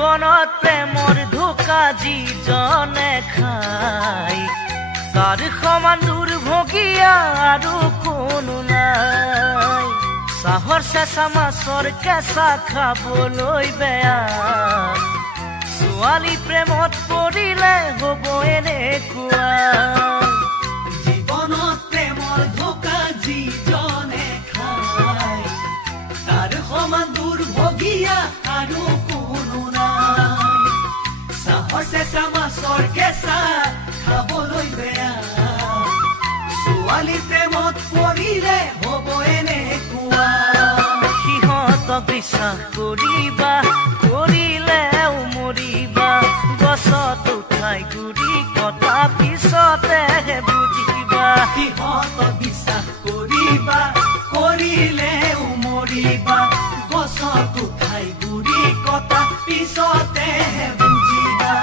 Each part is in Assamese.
জীৱনত প্ৰেমৰ ধোকা যিজনে খায় তাৰ সমান দুৰ্ভগীয়া আৰু কোনো নাই। চাহৰ চেঁচা মাছৰ কেঁচা খাবলৈ বেয়া, ছোৱালী প্ৰেমত পৰিলে হ'ব এনেকুৱা। জীৱনত প্ৰেমৰ ধোকা যিজনে খায় তাৰ সমান দুৰ্ভগীয়া আৰু কোনো নাই। চাহৰ চেঁচা মাছৰ কেঁচা খাবলৈ বেয়া, ছোৱালী প্ৰেমত পৰিলে হ'ব এনেকুৱা। সিহঁতক বিশ্বাস কৰিবা, কৰিলেও মৰিবা, গছত উঠাই গুৰি কটা পিছতেহে বুজিবা। সিহঁতক বিশ্বাস কৰিবা, কৰিলেও মৰিবা, গছত উঠাই গুৰি কটা পিছতেহে বুজিবা।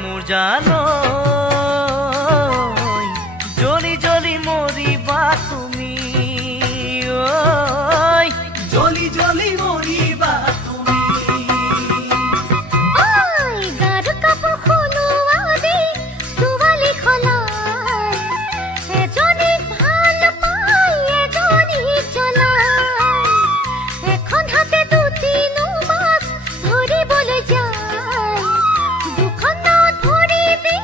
মোৰ জানৈ জ্বলি জ্বলি মৰিবা তুমি, ঐ জ্বলি জ্বলি মৰিবা তুমি। গাৰ কাপোৰ খলোৱা দি ছোৱালী সলাই, এজনীক ভাল পাই এজনীক জ্বলাই, এখন হাতে দুটিনো মাছ ধৰিবলৈ যায়, দুখনত ধৰি দি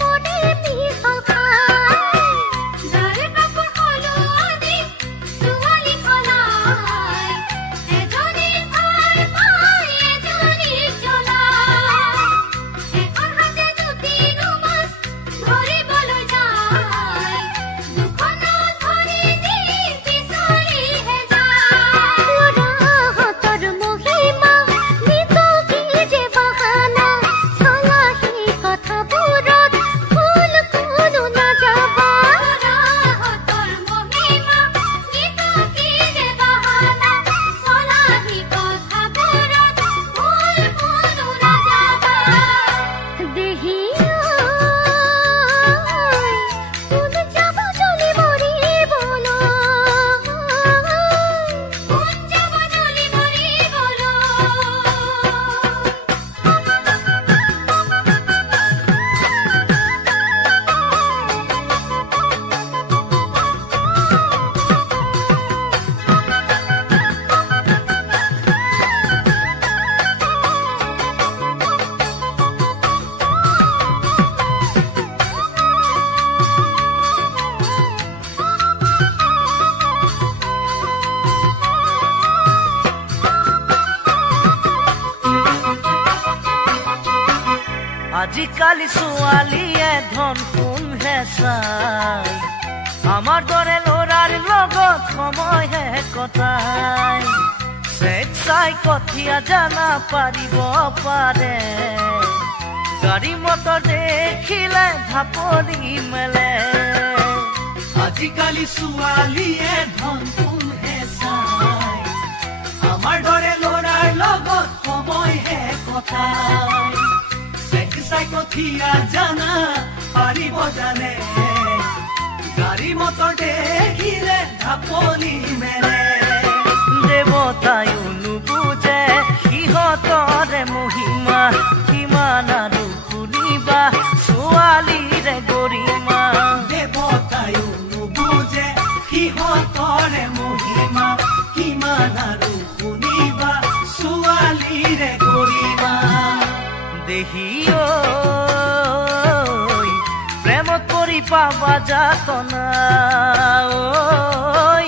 পৰে পিছল খাই। গাৰ কাপোৰ খলোৱা দি ছোৱালী সলাই, এজনীক ভাল পাই এজনীক জ্বলাই, এখন হাতে দুটিনো মাছ ধৰিবলৈ যায়, দুখনত ধৰি দি পিছলিহে যায়। ল'ৰাহঁতৰ মহিমা নিতকি যে বাহানা, চলাহী কথাবোৰত ভুল কোনো নাযাবা। ল'ৰাহঁতৰ মহিমা নিতকি যে বাহানা, চলাহী কথাবোৰত ভুল কোনো নাযাবা। দেহি কোন যাব জ্বলি মৰিবলৈ, কোন যাব জ্বলি মৰিবলৈ। আজিকালি ছোৱালীয়ে ধন সোণহে চাই, আমাৰ দৰে ল'ৰাৰ লগত সময়হে কটাই। চেক চাই কঠীয়া জানা পাৰিব পাৰে, গাড়ী মটৰ দেখিলে ঢাপলি মেলে। আজিকালি ছোৱালীয়ে ধন সোণহে চাই, আমাৰ দৰে ল'ৰাৰ লগত সময়হে কটাই। চাই কঠীয়া জানা পাৰিব জানে, গাড়ী মটৰ দেখিলে ঢাপলি মেলে। দেৱতায়ো নুবুজে সিহঁতৰে মহিমা, কিমান আৰু শুনিবা ছোৱালীৰে গৰিমা। দেৱতায়ো নুবুজে সিহঁতৰে মহিমা, কিমান আৰু শুনিবা ছোৱালীৰে গৰিমা। দেহি প্ৰেমত পৰি পাবা যাতনা, ঐ